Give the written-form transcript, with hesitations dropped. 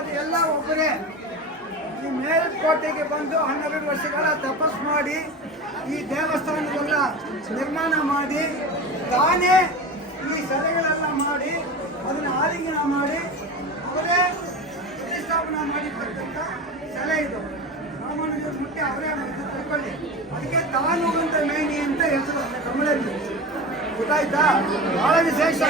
ಅದು ಎಲ್ಲ ಒಬ್ಬರೇ ಈ ಮೇಲ್ಕೋಟೆಗೆ ಬಂದು 12 ವರ್ಷಗಳ ತಪಸ್ ಮಾಡಿ ಈ ದೇವಸ್ಥಾನವೆಲ್ಲ ನಿರ್ಮಾಣ ಮಾಡಿ ತಾನೇ ಈ ಸೆಲೆಗಳೆಲ್ಲ ಮಾಡಿ ಅದನ್ನು ಆಲಿಂಗನ ಮಾಡಿ ಅವರೇ ಪ್ರತಿಷ್ಠಾಪನೆ ಮಾಡಿರ್ತಕ್ಕಂಥ ಸೆಲೆ ಇದು. ರಾಮಾನುಜರು ಮುಟ್ಟಿ ಅವರೇ ತಿಳ್ಕೊಳ್ಳಿ. ಅದಕ್ಕೆ ತಾನು ಅಂತ ಮೇಣಿ ಅಂತ ಹೆಸರು ತಮಿಳಲ್ಲಿ. ಗೊತ್ತಾಯ್ತಾ? ಬಹಳ ವಿಶೇಷ.